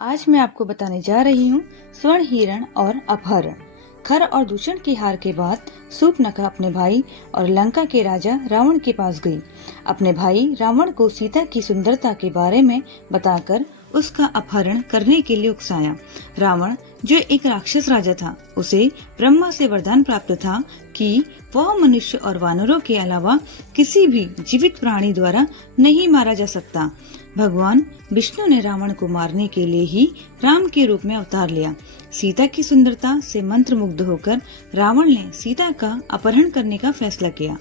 आज मैं आपको बताने जा रही हूँ स्वर्ण हिरण और अपहरण। खर और दूषण की हार के बाद शूर्पणखा अपने भाई और लंका के राजा रावण के पास गई। अपने भाई रावण को सीता की सुंदरता के बारे में बताकर उसका अपहरण करने के लिए उकसाया। रावण जो एक राक्षस राजा था, उसे ब्रह्मा से वरदान प्राप्त था कि वह मनुष्य और वानरों के अलावा किसी भी जीवित प्राणी द्वारा नहीं मारा जा सकता। भगवान विष्णु ने रावण को मारने के लिए ही राम के रूप में अवतार लिया। सीता की सुंदरता से मंत्रमुग्ध होकर रावण ने सीता का अपहरण करने का फैसला किया।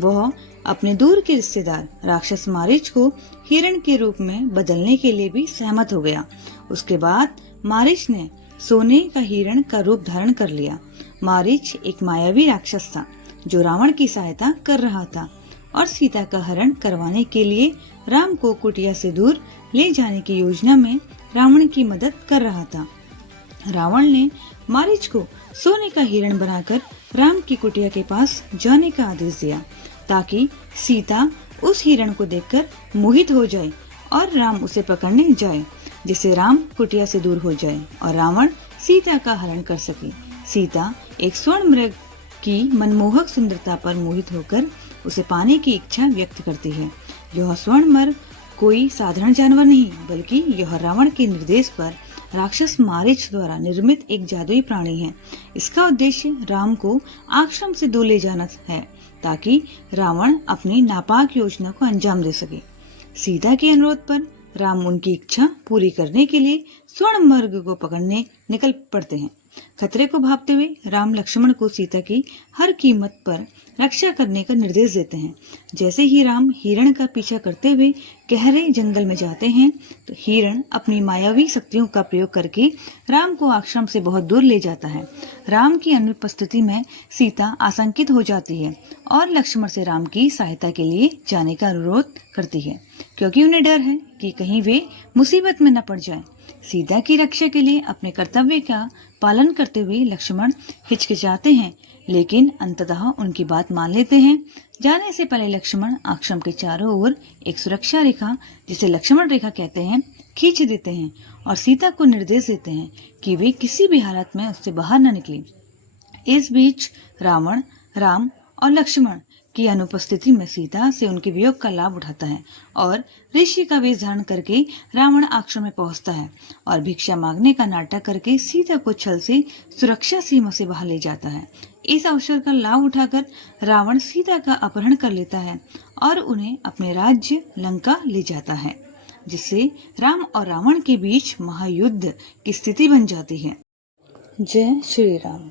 वह अपने दूर के रिश्तेदार राक्षस मारीच को हिरण के रूप में बदलने के लिए भी सहमत हो गया। उसके बाद मारीच ने सोने का हिरण का रूप धारण कर लिया। मारीच एक मायावी राक्षस था जो रावण की सहायता कर रहा था और सीता का हरण करवाने के लिए राम को कुटिया से दूर ले जाने की योजना में रावण की मदद कर रहा था। रावण ने मारीच को सोने का हिरण बनाकर राम की कुटिया के पास जाने का आदेश दिया ताकि सीता उस हिरण को देखकर मोहित हो जाए और राम उसे पकड़ने जाए, जिससे राम कुटिया से दूर हो जाए और रावण सीता का हरण कर सके। सीता एक स्वर्ण मृग की मनमोहक सुंदरता पर मोहित होकर उसे पाने की इच्छा व्यक्त करती है। यह स्वर्ण मृग कोई साधारण जानवर नहीं, बल्कि यह रावण के निर्देश पर राक्षस मारीच द्वारा निर्मित एक जादुई प्राणी है। इसका उद्देश्य राम को आश्रम से दूर ले जाना है ताकि रावण अपनी नापाक योजना को अंजाम दे सके। सीता के अनुरोध पर राम उनकी इच्छा पूरी करने के लिए स्वर्ण मृग को पकड़ने निकल पड़ते हैं। खतरे को भांपते हुए राम लक्ष्मण को सीता की हर कीमत पर रक्षा करने का निर्देश देते हैं। जैसे ही राम हिरण का पीछा करते हुए गहरे जंगल में जाते हैं तो हिरण अपनी मायावी शक्तियों का प्रयोग करके राम को आश्रम से बहुत दूर ले जाता है। राम की अनुपस्थिति में सीता आशंकित हो जाती है और लक्ष्मण से राम की सहायता के लिए जाने का अनुरोध करती है, क्योंकि उन्हें डर है कि कहीं वे मुसीबत में न पड़ जाएं। सीता की रक्षा के लिए अपने कर्तव्य का पालन करते हुए लक्ष्मण हिचकिचाते हैं, लेकिन अंततः उनकी बात मान लेते हैं। जाने से पहले लक्ष्मण आश्रम के चारों ओर एक सुरक्षा रेखा, जिसे लक्ष्मण रेखा कहते हैं, खींच देते हैं और सीता को निर्देश देते हैं कि वे किसी भी हालत में उससे बाहर न निकले। इस बीच रावण राम और लक्ष्मण की अनुपस्थिति में सीता से उनके वियोग का लाभ उठाता है और ऋषि का वेश धारण करके रावण आश्रम में पहुंचता है और भिक्षा मांगने का नाटक करके सीता को छल से सुरक्षा सीमा से बाहर ले जाता है। इस अवसर का लाभ उठाकर रावण सीता का अपहरण कर लेता है और उन्हें अपने राज्य लंका ले जाता है, जिससे राम और रावण के बीच महायुद्ध की स्थिति बन जाती है। जय श्री राम।